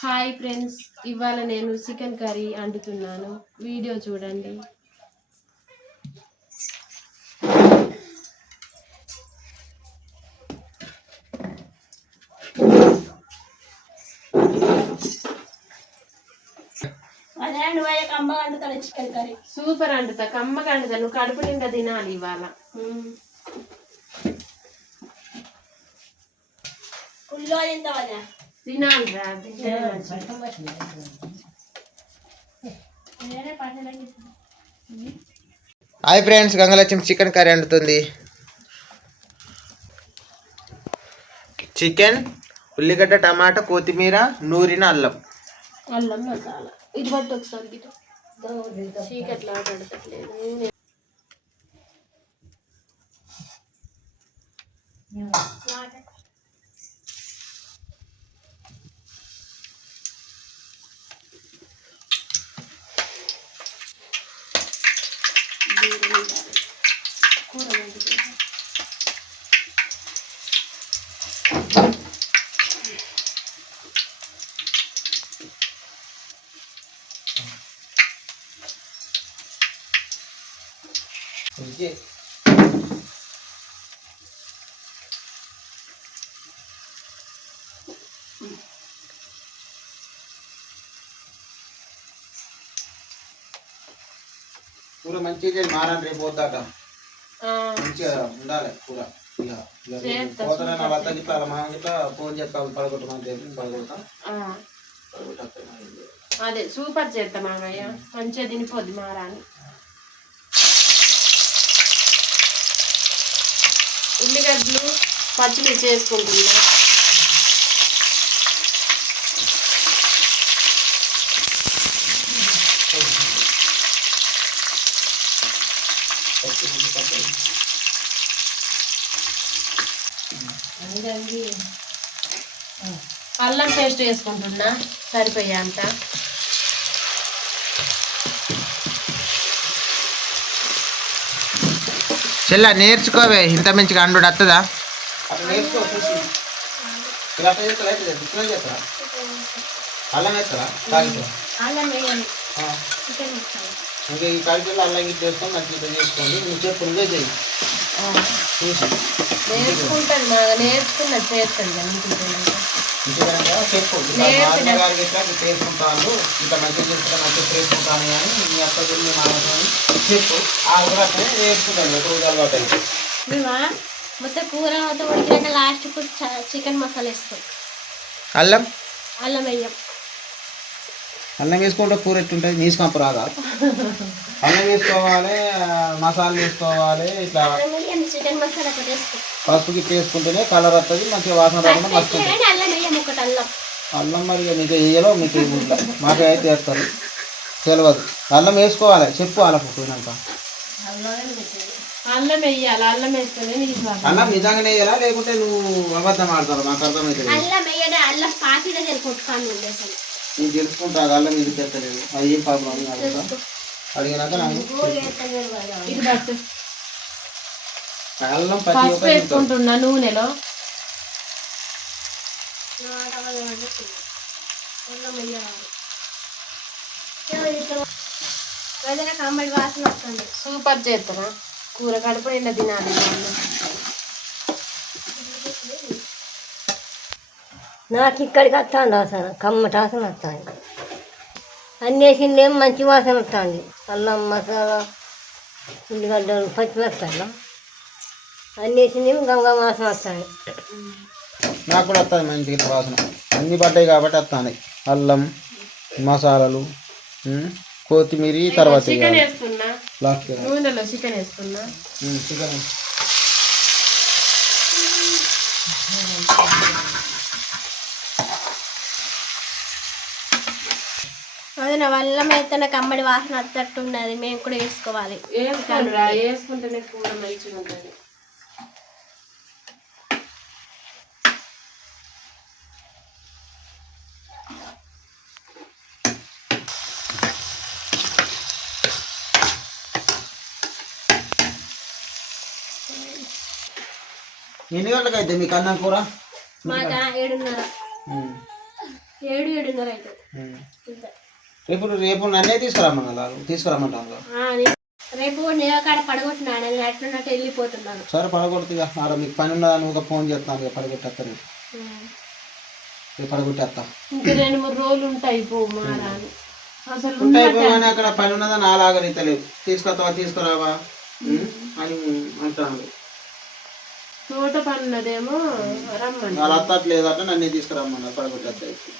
Hi friends, ఇవాళ నేను chicken curry వండుతున్నాను. Video చూడండి. సూపర్ వండుతా, కమ్మగా వండుతా. నువ్వు కడుపు నిండా తినాలి ఇవాళ. తినాలి రా. Hi friends, Gangalakshmi chicken curry వండుతుంది. చికెన్, ఉల్లిగడ్డ, టమాటా, కొత్తిమీర, నూరిన అల్లం మసాలా. ఇది పట్టు ఒకసారి. చీకట్లా పడతలేదు. కూర మంచిగా మారని రేపు పోతాట. మంచిగా ఉండాలి కూర. ఇక పోతారా నా వద్ద గిట్లా మా గిట్లా ఫోన్ చేస్తాను. పడగొట్టమని పడగొడతా. అదే సూపర్ చేస్తా మామయ్య, మంచిగా తినిపోద్ది మారాని. ఉల్లిగడ్డలు, పచ్చిమిర్చి వేసుకుంటున్నా. అల్లం పేస్ట్ వేసుకుంటున్నా సరిపోయేంత. చెల్లా నేర్చుకోవే, ఇంత మంచిగా అండు వస్తుందా? అల్లం వేస్తారా? ఇంకా ఈ కాగితాలు అల్లం గిట్ల వేసుకొని మంచిగా చేసుకోండి. నువ్వు చెప్పు, నువ్వే చెయ్యి. నేర్చుకుంటాను, బాగా నేర్చుకున్నా చేస్తాను. చెప్పు గారికి ఇట్లా చేసుకుంటాను, ఇంత మంచిగా చేసుకుంటా మంచిగా చేసుకుంటాను కానీ మీ అక్క మీ మామని చెప్పు. ఆ కూడా నేర్చుకుంటాను. ఎప్పుడు అలవాటు మేము మొత్తం కూర మొత్తం ఉడికినాక లాస్ట్కు చికెన్ మసాలా వేస్తాం. అల్లం వేయం. అల్లం వేసుకుంటే కూర ఎట్టుంటుంది? నీసుకంపు రాదా? అల్లం వేసుకోవాలి, మసాలా వేసుకోవాలి. ఇట్లా చికెన్ మసాలా వేస్తాం. పసుపు గిట్ల వేసుకుంటేనే కలర్ వస్తుంది, మంచిగా వాసన రాకుండా మస్తు. అల్లం మరి మీకు వేయలో మీకు మాకు అయితే వేస్తారు తెలియదు. అల్లం వేసుకోవాలి, చెప్పు వాళ్ళకు పోయినాక. అల్లం వేయాలి, అల్లం వేస్తేనే. అల్లం నిజంగానే వేయాలా లేకుంటే నువ్వు అబద్ధం ఆడతావు? మాకు అర్థమైతే నేను తెలుసుకుంటా. అల్లం ఎందుకు తెస్తలేదు, అది ఏం ప్రాబ్లం అడుగుతా. అడిగినాక అల్లం పసుపు వేసుకుంటున్నా నూనెలో. కమ్మడి వాసన వస్తుంది. సూపర్ చేస్తారా కూర, కడుపు నిండా తినాలి. నాకు ఇక్కడికి వస్తుంది వాసన, కమ్మటి వాసన వస్తుంది. అన్నీ వేసిందేం మంచి వాసన వస్తుంది. అల్లం, మసాలా, ఉల్లిగడ్డలు, పచ్చిమిరపకాయలు అన్నీ వేసిందేం గంగ వాసన వస్తుంది. నాకు కూడా వస్తుంది మంచిగా వాసన. అన్నీ పడ్డాయి కాబట్టి వస్తాయి. అల్లం, మసాలాలు, కొత్తిమీర, తర్వాత చికెన్ వేసుకున్నా. నూనెలో చికెన్ వేసుకున్నా. చికెన్ అదే నా వల్ల అయితే కమ్మడి వాసన వచ్చేటట్టు ఉన్నది. మేము కూడా వేసుకోవాలి. వేసుకుంటేనే కూర మంచిగా ఉంటుంది. ఎన్ని గంటలకు అయితే మీకు అన్నం కూర? మాకు 7:30. 7:30 అవుతుంది. రేపు నన్నే తీసుకురమ్మంటాను. రేపు నేను కాడ పడగొట్టినాను, నేను అట్లున్నట్టు వెళ్ళిపోతున్నాను. సరే పడగొడుతుందిగా ఆడ మీకు పని ఉన్నదని ఒక ఫోన్ చేస్తాను ఇక పడగొట్టేస్తాను. రేపు పడగొట్టేస్తా. ఇంకా 2-3 రోజులు ఉంటాయి పో మారాను అసలు ఉంటాయి పోగానే అక్కడ పని ఉన్నదని అలాగనితలేవు. తీసుకురావా అని అంటాను. తోట పని ఉన్నదేమో రమ్మని వాళ్ళు అత్తట్లేదట, నన్నే తీసుకురమ్మన్నారు పడగొట్టేస్తా.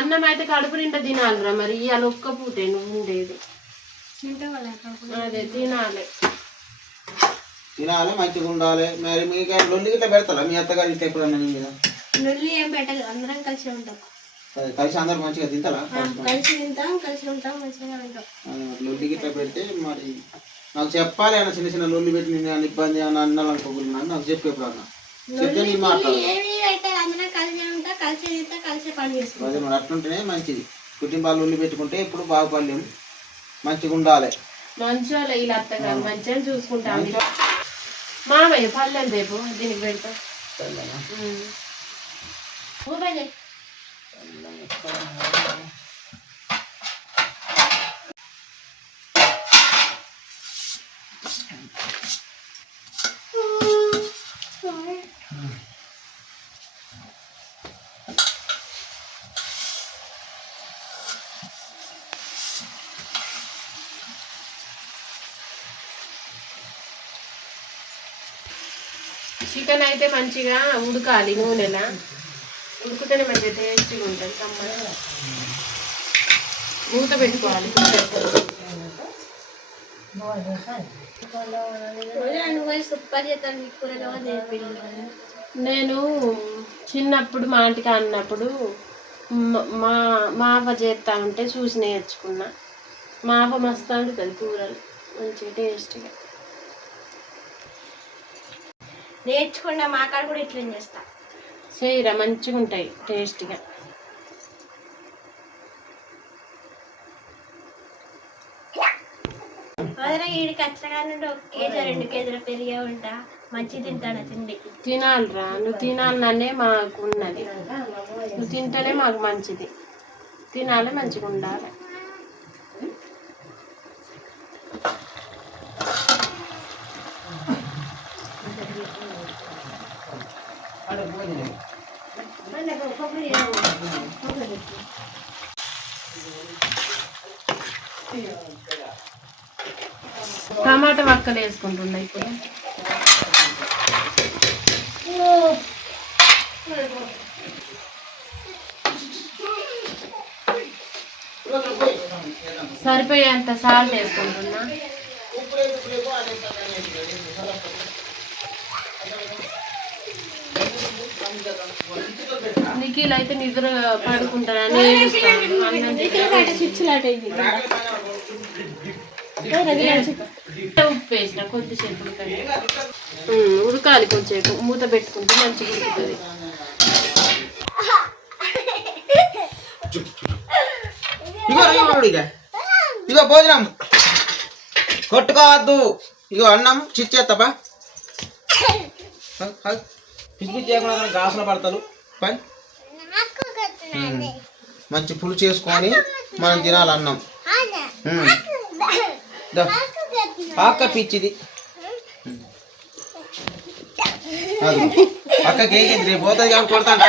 అన్నం అయితే కడుపు నిండా తినాలిరా మరి. ఇవాళ ఒక్క పూటే నువ్వు ఉండేది. అదే తినాలి మంచిగా ఉండాలి. మరి మీకు లొల్లి గిట్లా పెడతారా మీ అత్తగారి ఇట్లా ఎప్పుడన్నా నీ మీద? లొల్లి ఏం పెట్టదు, అందరం కలిసి ఉంటాం. కలిసి అందరు మంచిగా తింటారా? కలిసి తింటాం, కలిసి ఉంటాం, మంచిగా ఉంటాం. లొల్లి గిట్లా పెడితే మరి నాకు చెప్పాలి. అన్న చిన్న చిన్న లొల్లి పెట్టి నేను ఇబ్బంది అని అన్నాను అనుకోకుండా నాకు చెప్పు ఎప్పుడన్నా చెప్తే నేను మాట్లాడాలి. అదే మరి అట్లుంటేనే మంచిది. కుటుంబాలు లొల్లి పెట్టుకుంటే ఎప్పుడు బాగుపడలేము. మంచిగా ఉండాలి. మంచిగా ఇలా అత్తగారు మంచిగా చూసుకుంటాను. మామయ్య పల్లెలు రేపు దీనికి పెడతా. చికెన్ అయితే మంచిగా ఉడకాలి నూనెలా. ఉడికితేనే మంచిగా టేస్టీగా ఉంటుంది. కమ్మగా మూత పెట్టుకోవాలి. నేను చిన్నప్పుడు మా ఇంటికి అన్నప్పుడు మా అవ్వ చేస్తా ఉంటే చూసి నేర్చుకున్నా. మా అవ్వ మస్తు వండుతుంది కూరలు మంచిగా టేస్టీగా. నేర్చుకున్నా మా కాడ కూడా ఇట్లా చేస్తా. చేయరా మంచిగా ఉంటాయి టేస్టీగా. ఈడికి వచ్చిన 1 కేజీ 2 కేజీల పెరిగే ఉంటా. మంచిగా తింటాను తిండి. తినాలిరా, నువ్వు తినాలనే మాకు ఉన్నది. నువ్వు తింటేనే మాకు మంచిది. తినాలి, మంచిగా ఉండాలి. టమాటా వక్కలు వేసుకుంటున్నా ఇప్పుడు. సరిపోయేంత సాల్ట్ వేసుకుంటున్నా. నిఖిల్ అయితే నిద్ర పడుకుంటానని ఉప్పు వేసిన కొద్దిసేపు ఉడకాలి. కొంచెంసేపు మూత పెట్టుకుంటే మంచిగా ఉడుకుతుంది. ఇగో భోజనం కొట్టుకోవద్దు. ఇగో అన్నం చిచ్చేస్తాపా. పిచ్చి పిచ్చి చేయకుండా గాసులు పడతారు. పని మంచి పులుసు చేసుకొని మనం తినాలి అన్నం. అక్క పిచ్చిది అక్కకి ఏగింది. రేపు పోతుంది కానీ కొడతాను.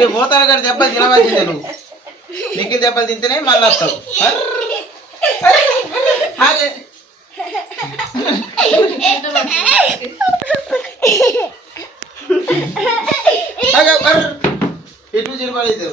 రేపు పోతాను కానీ దెబ్బలు తినవలసిందే. నువ్వు నీకు దెబ్బలు తింటేనే మళ్ళీ వస్తావు. ఎటు చిరుపడైతే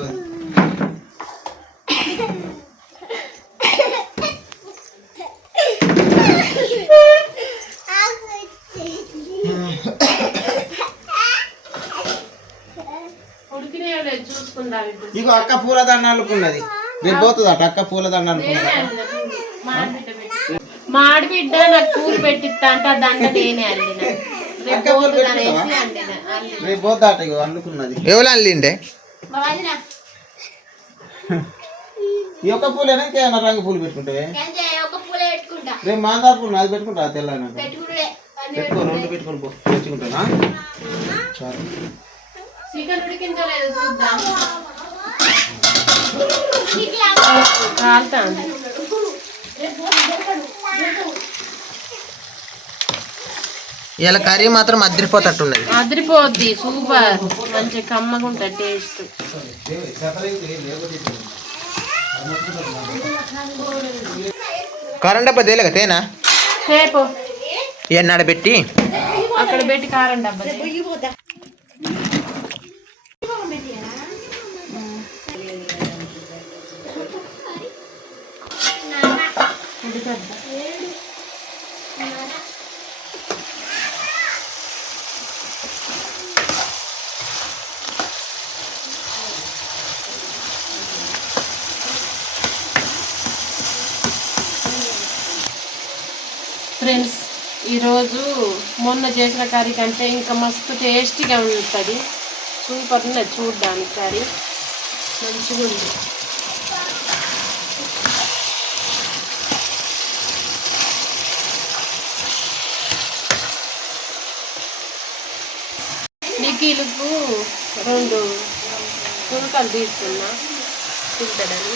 ఇగో అక్క పూలదండ అల్లుకున్నది. రేపు పోతుంది అట అక్క పూలదండ అల్లుకున్నది. మా ఆడబిడ్డ నాకు పూలు పెట్టిస్తా అంటే ఆ దండ నేనే అల్లిన. రేపు పోతా అట. ఇగో అల్లుకున్నది. ఎవరు అల్లిండే? ఈ ఒక్క పూలేనా ఇంకేమన్నా రంగు పూలు పెట్టుకుంటే? రేపు మాందార పూలు అది పెట్టుకుంటా తెల్లని పెట్టుకో, 2 పెట్టుకొని పో, తెచ్చుకుంటానా? చాలు. చికెన్ ఉడికిందో లేదో చూద్దాం. కాలుతాంది. ఇలా కర్రీ మాత్రం అదిరిపోతట్టున్నది. అదిరిపోద్ది, సూపర్, మంచిగా కమ్మగా ఉంటుంది టేస్ట్. కారం డబ్బా తేలేక తేనా రేపు ఎన్నాడ పెట్టి అక్కడ పెట్టి కారం డబ్బా ఫ్రెండ్స్, ఈరోజు మొన్న చేసిన కర్రీ కంటే ఇంకా మస్తు టేస్టీగా ఉంటుంది. సూపర్ ఉన్నది చూడడానికి కర్రీ, మంచిగా ఉంది. నిఖిల్కు 2 తుణుకలు తీసుకున్నా తింటాడని.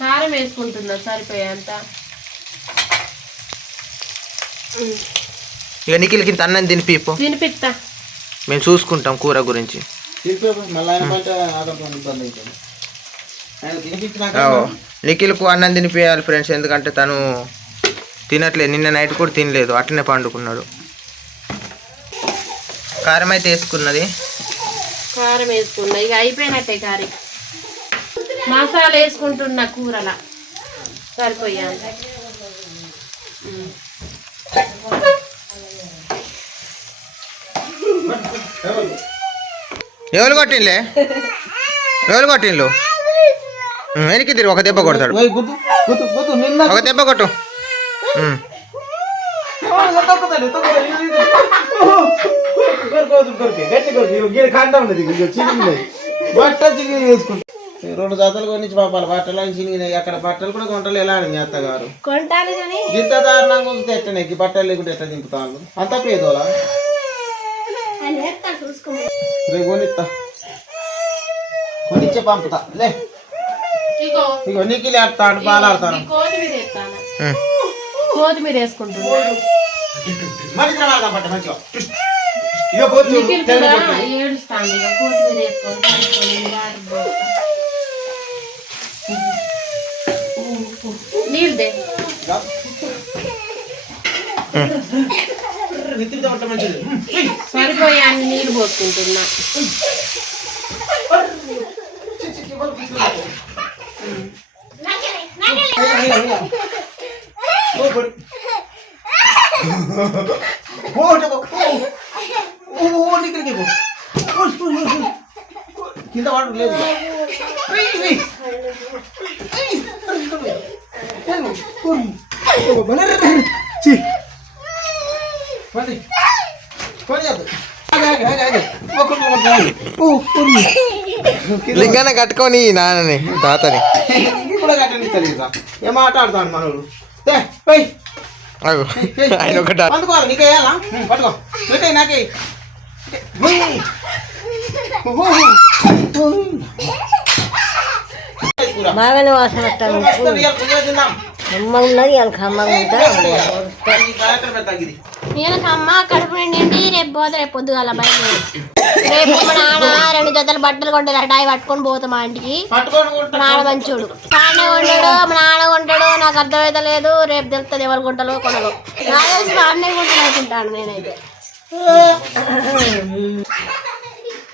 కారం వేసుకుంటున్నా సరిపోయేంత. ఇక నిఖిల్కి ఇంత అన్నం తినిపిపో, తినిపిస్తా. మేము చూసుకుంటాం కూర గురించి. నిఖిల్కు అన్నం తినిపించాలి ఫ్రెండ్స్, ఎందుకంటే తను తినట్లేదు. నిన్న నైట్ కూడా తినలేదు, అట్లనే పండుకున్నాడు. కారం అయితే వేసుకున్నది. కారం వేసుకున్నా, ఇక అయిపోయినట్టే కర్రీ. మసాలా వేసుకుంటున్నా కూరలా సరిపోయాను. ఎవరు కొట్టిండ్లే, ఎవరు కొట్టిండ్లు? వెనక్కి తిరిగి ఒక దెబ్బ కొడతాడు, ఒక దెబ్బ కొట్టు. రెండు జతలు కొనిచ్చి పాపాలి, బట్టలు అని చినిగినాయి. అక్కడ బట్టలు కూడా కొంటలు ఎలా మీ అత్తగారు ఇంత దారుణంగా ఉంటే ఎట్లా ఎక్కి బట్టలు లేకుంటే ఎట్లా దింపుతాను? అంత పేదోలా? రేపు కొనిస్తా, కొనిచ్చే పంపుతా. లే ఇగో నీకు ఆడతాడు, బాగా ఆడతాను. కొత్తిమీర వేసుకుంటున్నా. ఏడుస్తాను, ఇక కొత్తిమీర వేసుకొని నీళ్ళదే సరిపోయా అని నీళ్ళు పోసుకుంటున్నా. కింద వాడు లేదు. లింగాన కట్టుకొని నాన్నని తాతని కూడా కట్టని తెలియదు. ఏం ఆటాడుతాడు మనోడు. ఆయన ఒకటి అందుకోవాలి, నీకే వేయాలా? పట్టుకో, పెట్టే నాకే. బాగానే వాసన వస్తాను. అమ్మ ఉన్నది వాళ్ళకి అమ్మగా ఉంటుంది. నేను అమ్మ కడుపు నిండి రేపు పోతా, రేపు పొద్దుగాల బయట. రేపు మా నాన్న 2 జతలు బట్టలు కొంటాడు, అటాయి పట్టుకొని పోతాం మా ఇంటికి. మా నాన్న మంచోడు, నాన్న కొంటాడు, మా నాన్న కొంటాడు. నాకు అర్థమైతే లేదు, రేపు తెలుస్తుంది ఎవరు కొంటలో కొనలో. నా తెలిసి మా అన్నయ్య కొంటాను అనుకుంటాను నేనైతే.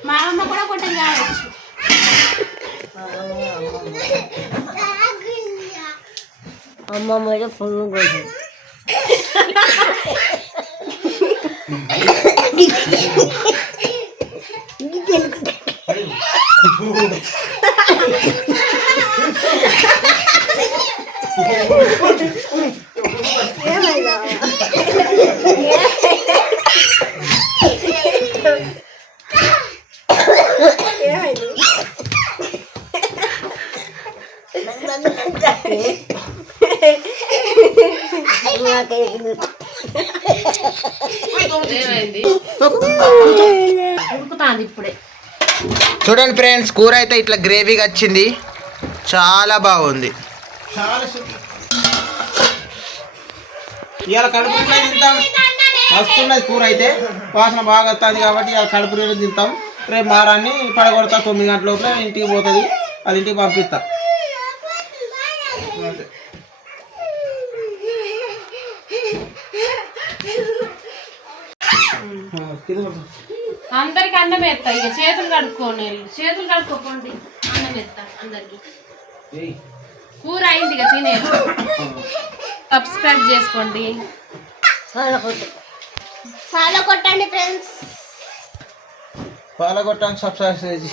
మా అమ్మ కూడా కొంటది కావచ్చు. అమ్మమ్మ అయితే ఫుల్ కొంటుంది. ఏమైంది ఉడుకుతాంది ఇప్పుడే. చూడండి ఫ్రెండ్స్, కూర అయితే ఇట్లా గ్రేవీగా వచ్చింది, చాలా బాగుంది. చాలా ఇవాళ కడుపు తింటాం, వస్తున్నది కూర అయితే వాసన బాగా వస్తుంది కాబట్టి ఇవాళ కడుపు నీళ్ళు తింటాం. రేపు మారాన్ని పడగొడతా 9 గంటల లోపల ఇంటికి పోతుంది, వాళ్ళ ఇంటికి పంపిస్తా. అందరికి అన్నం వేస్తా, ఇక చేతులు కడుక్కోండి, చేతులు కడుక్కోకండి, అన్నం వేస్తా అందరికి. కూర అయింది ఇక తినే. సబ్స్క్రైబ్ చేసుకోండి, ఫాలో కొట్టండి ఫ్రెండ్స్. పాలగొట్టానికి సబ్స్క్రైబ్ చేసి